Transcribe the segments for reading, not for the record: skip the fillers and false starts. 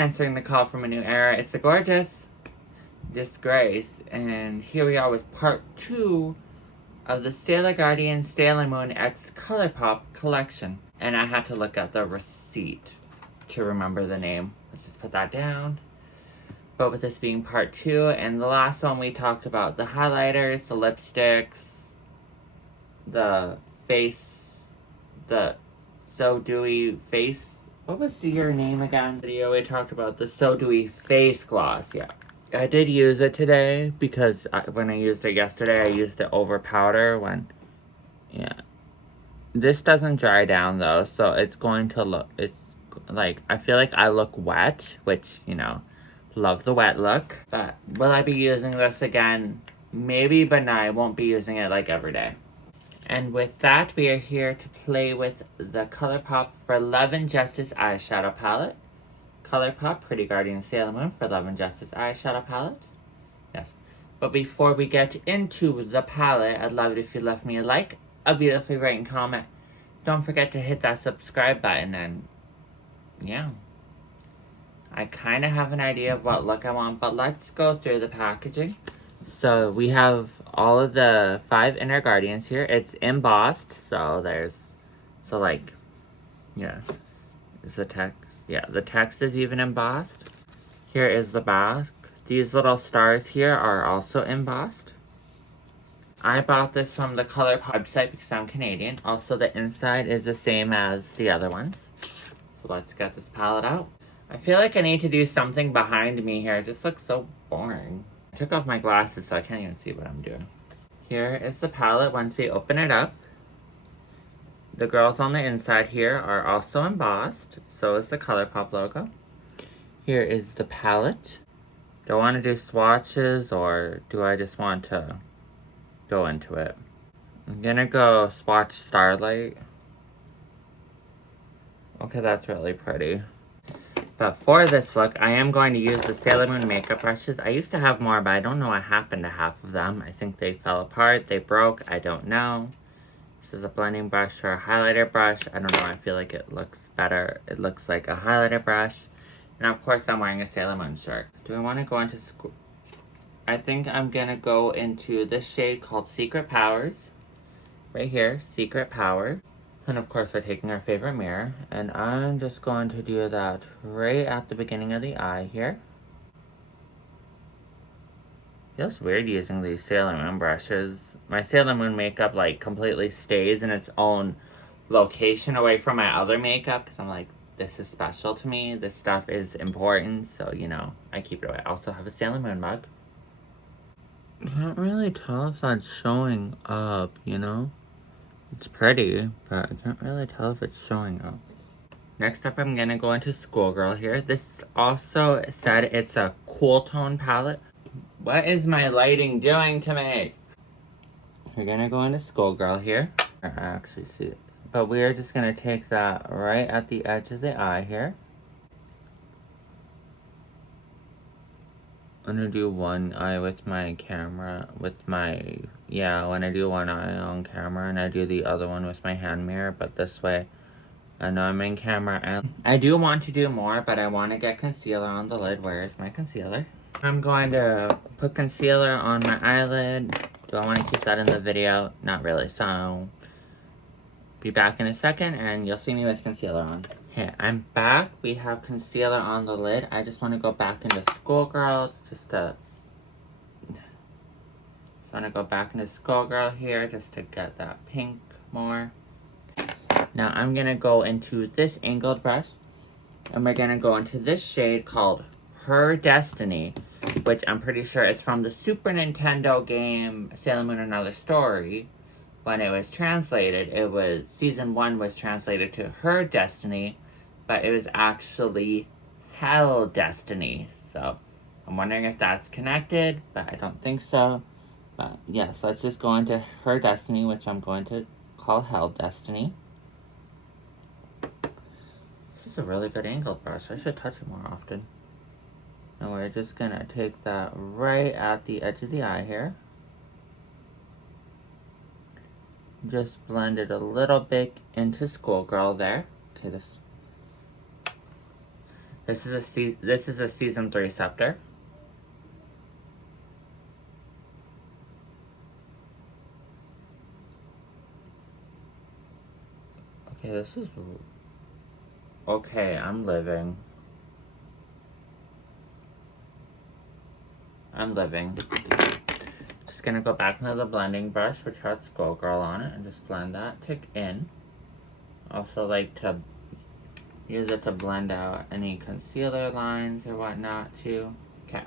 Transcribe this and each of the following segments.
answering the call from a new era. It's the Gorgeousdisgrace, and here we are with part 2 of the Sailor Guardian Sailor Moon X colourpop collection. And I had to look at the receipt to remember the name. Let's just put that down. But with this being part 2, and the last one we talked about the highlighters, the lipsticks, the face, the So Dewy face. What was your name again? Video we talked about the So Dewy face gloss. Yeah, I did use it today because when I used it yesterday, I used it over powder. Yeah, this doesn't dry down though, so it's going to look. It's like I feel like I look wet, which love the wet look. But will I be using this again? Maybe, but no, I won't be using it like every day. And with that, we are here to play with the colourpop for Love and Justice eyeshadow palette. Colourpop Pretty Guardian Sailor Moon for Love and Justice eyeshadow palette. Yes. But before we get into the palette, I'd love it if you left me a like, a beautifully written comment. Don't forget to hit that subscribe button, and yeah. I kind of have an idea of what look I want, but let's go through the packaging. So we have all of the 5 inner guardians here. It's embossed, so there's, yeah, is the text. Yeah, the text is even embossed. Here is the back. These little stars here are also embossed. I bought this from the colourpop website because I'm Canadian. Also, the inside is the same as the other ones. So let's get this palette out. I feel like I need to do something behind me here. It just looks so boring. I took off my glasses so I can't even see what I'm doing. Here is the palette once we open it up. The girls on the inside here are also embossed. So is the colourpop logo. Here is the palette. Do I want to do swatches or do I just want to go into it? I'm gonna go swatch Starlight. Okay, that's really pretty. But for this look, I am going to use the Sailor Moon makeup brushes. I used to have more, but I don't know what happened to half of them. I think they fell apart, they broke, I don't know. This is a blending brush or a highlighter brush. I don't know, I feel like it looks better. It looks like a highlighter brush. And of course, I'm wearing a Sailor Moon shirt. Do I want to go into school? I think I'm going to go into this shade called Secret Powers. Right here, Secret Power. And of course, we're taking our favorite mirror, and I'm just going to do that right at the beginning of the eye here. Feels weird using these Sailor Moon brushes. My Sailor Moon makeup completely stays in its own location away from my other makeup because I'm like, this is special to me. This stuff is important, so I keep it away. I also have a Sailor Moon mug. Can't really tell if that's showing up, It's pretty, but I can't really tell if it's showing up. Next up, I'm gonna go into Schoolgirl here. This also said it's a cool tone palette. What is my lighting doing to me? We're gonna go into Schoolgirl here. I actually see it. But we are just gonna take that right at the edge of the eye here. I'm gonna do one eye with my camera, when I do one eye on camera and I do the other one with my hand mirror, but this way I know I'm in camera. And I do want to do more, but I want to get concealer on the lid. Where is my concealer? I'm going to put concealer on my eyelid. Do I want to keep that in the video? Not really, so be back in a second and you'll see me with concealer on. Okay, I'm back. We have concealer on the lid. I just want to go back into Schoolgirl here just to get that pink more. Now I'm going to go into this angled brush and we're going to go into this shade called Her Destiny, which I'm pretty sure is from the Super Nintendo game Sailor Moon Another Story. When it was translated, season 1 was translated to Her Destiny, but it was actually Hell Destiny. So I'm wondering if that's connected, but I don't think so. But yeah, so let's just go into Her Destiny, which I'm going to call Hell Destiny. This is a really good angled brush. I should touch it more often. And we're just gonna take that right at the edge of the eye here. Just blend it a little bit into Schoolgirl there. Okay, This is a season 3 scepter. Okay, this is... Okay, I'm living. Just gonna go back into the blending brush, which has Skullgirl on it, and just blend that tick in. Also like to use it to blend out any concealer lines or whatnot too. Okay.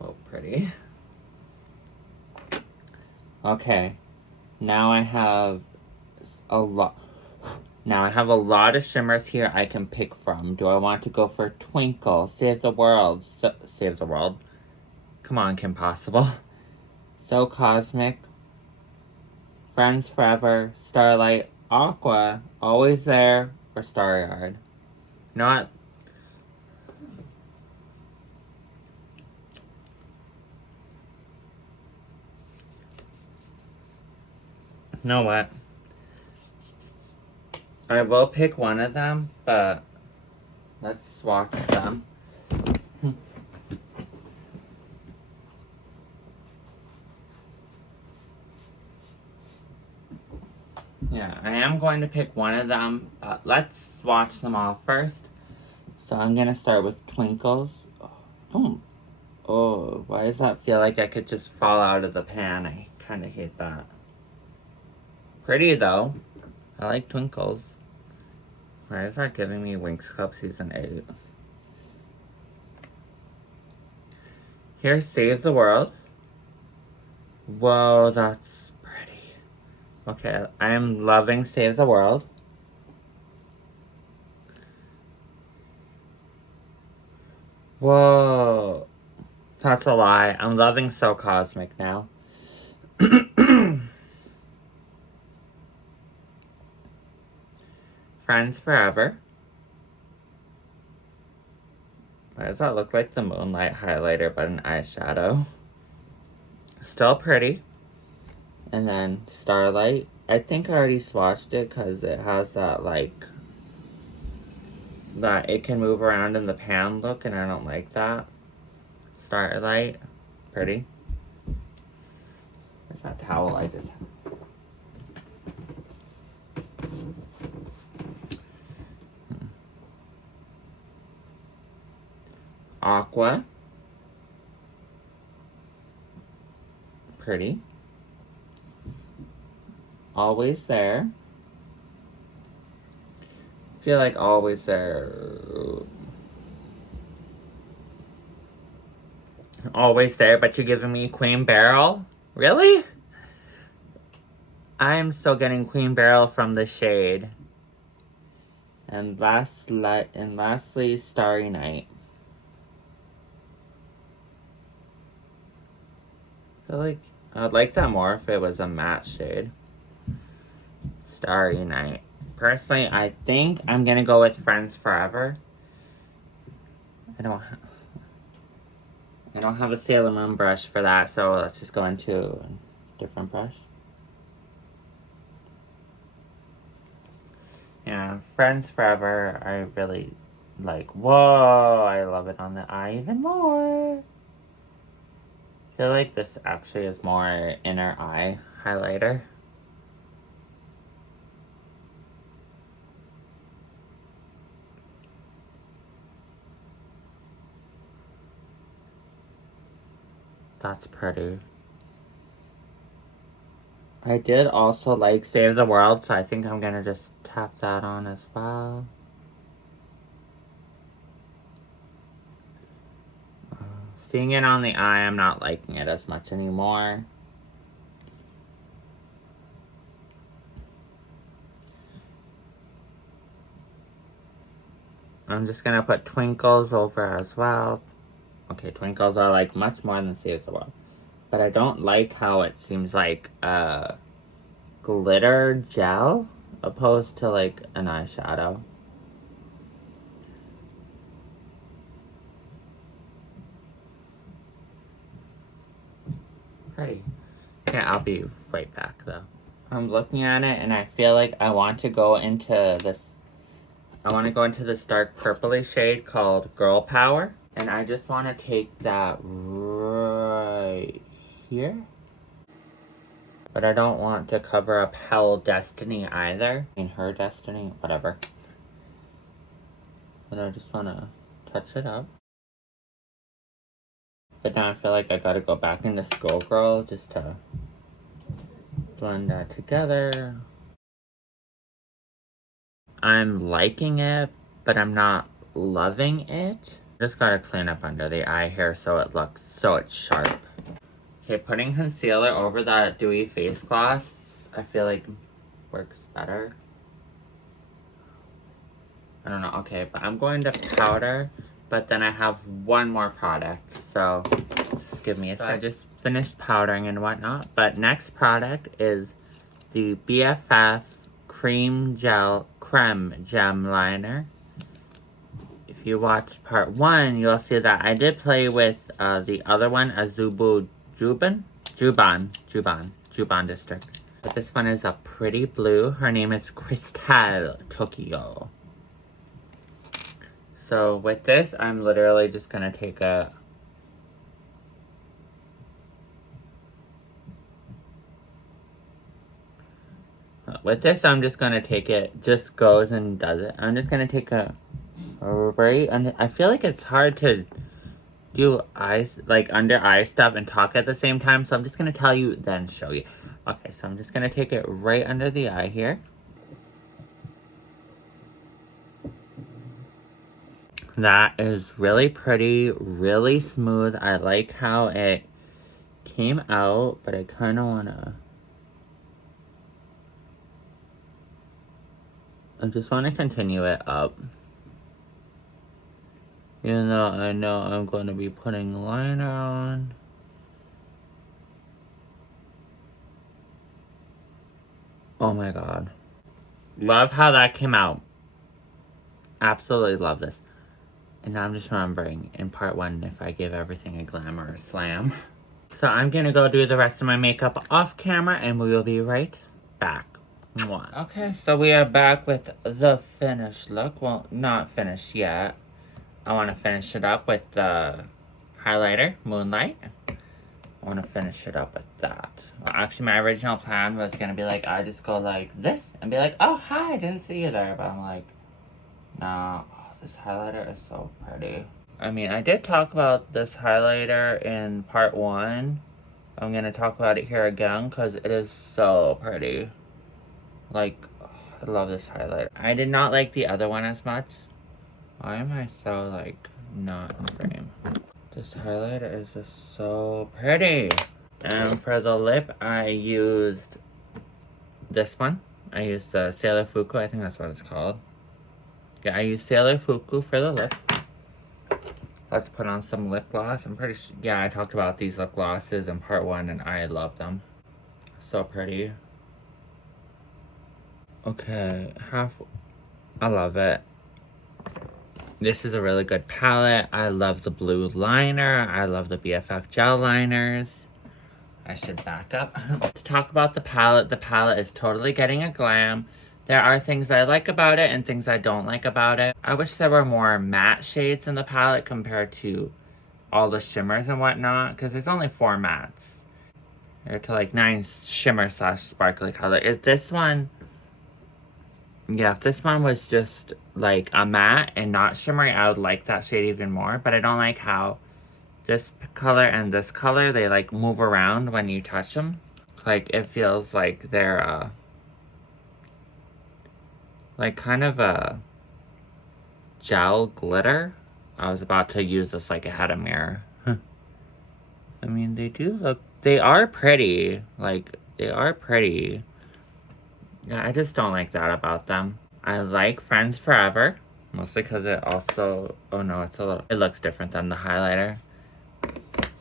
Oh, pretty. Okay. Now I have a lot. Now I have a lot of shimmers here I can pick from. Do I want to go for Twinkle, Save the World, Save the World? Come on, Kim Possible. So Cosmic, Friends Forever, Starlight, Aqua, Always There, or Staryard? You know what? You know what? I will pick one of them, but let's swatch them. Yeah, I am going to pick one of them, but let's swatch them all first. So I'm going to start with Twinkles. Oh, why does that feel like I could just fall out of the pan? I kind of hate that. Pretty though. I like Twinkles. Why is that giving me Winx Club Season 8? Here's Save the World. Whoa, that's pretty. Okay, I am loving Save the World. Whoa. That's a lie. I'm loving So Cosmic now. Friends Forever. Why does that look like the Moonlight highlighter but an eyeshadow? Still pretty. And then Starlight. I think I already swatched it because it has that like... that it can move around in the pan look, and I don't like that. Starlight. Pretty. Where's that towel I just... Aqua. Pretty. Always There. Feel like Always There. Always There, but you're giving me Queen Beryl? Really? I'm still getting Queen Beryl from the shade. And lastly, Starry Night. I feel like I'd like that more if it was a matte shade. Starry Night. Personally, I think I'm gonna go with Friends Forever. I don't have a Sailor Moon brush for that, so let's just go into a different brush. Yeah, Friends Forever, I really like. Whoa, I love it on the eye even more. I feel like this actually is more inner eye highlighter. That's pretty. I did also like Save the World, so I think I'm gonna just tap that on as well. Seeing it on the eye, I'm not liking it as much anymore. I'm just gonna put Twinkles over as well. Okay, Twinkles are like much more than Save the World. But I don't like how it seems like glitter gel opposed to like an eyeshadow. Pretty. Okay, I'll be right back though. I'm looking at it and I feel like I want to go into this I want to go into this dark purpley shade called Girl Power. And I just want to take that right here. But I don't want to cover up Hell Destiny either. I mean, her Destiny, whatever. But I just want to touch it up. But now I feel like I gotta go back into Skullgirl just to blend that together. I'm liking it, but I'm not loving it. Just gotta clean up under the eye here so it's sharp. Okay, putting concealer over that dewy face gloss, I feel like works better. I don't know, okay, but I'm going to powder, but then I have one more product, so just give me a sec. I just finished powdering and whatnot, but next product is the BFF Creme Gem Liner. If you watched part 1, you'll see that I did play with the other one, Juban District. But this one is a pretty blue. Her name is Crystal Tokyo. So with this, I'm literally just gonna take a... With this, I'm just gonna take it, just goes and does it. I'm just gonna take a right, and I feel like it's hard to do eyes, like under eye stuff and talk at the same time, so I'm just gonna tell you, then show you. Okay, so I'm just gonna take it right under the eye here. That is really pretty, really smooth. I like how it came out, but I kind of I just want to continue it up. Even though I know I'm going to be putting liner on. Oh my god. Love how that came out. Absolutely love this. And now I'm just remembering in part 1 if I give everything a glamour slam. So I'm gonna go do the rest of my makeup off camera and we will be right back. Mwah. Okay, so we are back with the finished look. Well, not finished yet. I want to finish it up with the highlighter, Moonlight. I want to finish it up with that. Well, actually, my original plan was going to be like, I just go like this and be like, oh, hi, I didn't see you there. But I'm like, no, oh, this highlighter is so pretty. I mean, I did talk about this highlighter in part 1. I'm going to talk about it here again because it is so pretty. Like, oh, I love this highlighter. I did not like the other one as much. Why am I so, like, not in frame? This highlighter is just so pretty. And for the lip, I used this one. I used the Sailor Fuku, I think that's what it's called. Yeah, I used Sailor Fuku for the lip. Let's put on some lip gloss. I'm pretty sure, yeah, I talked about these lip glosses in part 1 and I love them. So pretty. Okay, I love it. This is a really good palette. I love the blue liner. I love the BFF gel liners. I should back up. To talk about the palette is totally getting a glam. There are things I like about it and things I don't like about it. I wish there were more matte shades in the palette compared to all the shimmers and whatnot, because there's only 4 mattes. There to like 9 shimmer / sparkly color. Is this one... Yeah, if this one was just like a matte and not shimmery, I would like that shade even more. But I don't like how this color and this color, they like move around when you touch them. Like it feels like they're like kind of a gel glitter. I was about to use this like it had a mirror. I mean, they are pretty. Like, they are pretty. Yeah, I just don't like that about them. I like Friends Forever, mostly because it also, oh no, it looks different than the highlighter.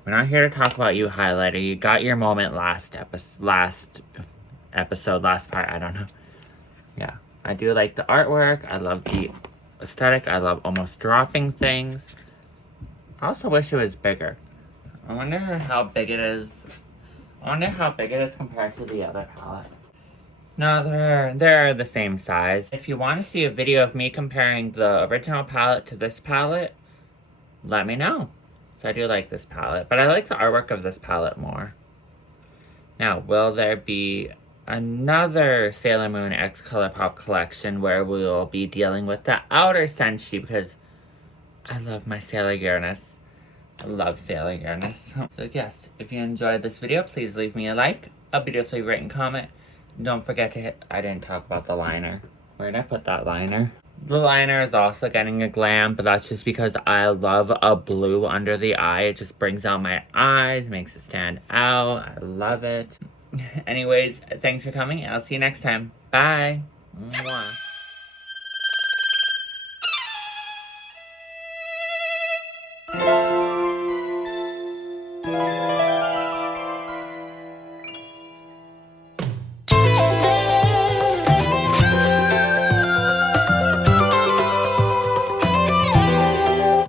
We're not here to talk about you, highlighter. You got your moment last episode, last part, I don't know. Yeah, I do like the artwork. I love the aesthetic. I love almost dropping things. I also wish it was bigger. I wonder how big it is. I wonder how big it is compared to the other palette. No, they're the same size. If you want to see a video of me comparing the original palette to this palette, let me know. So I do like this palette, but I like the artwork of this palette more. Now, will there be another Sailor Moon X Colourpop collection where we will be dealing with the outer Senshi, because I love my Sailor Uranus. I love Sailor Uranus. So yes, if you enjoyed this video, please leave me a like, a beautifully written comment. Don't forget to hit, I didn't talk about the liner. Where did I put that liner? The liner is also getting a glam, but that's just because I love a blue under the eye. It just brings out my eyes, makes it stand out. I love it. Anyways, thanks for coming, and I'll see you next time. Bye. Mwah.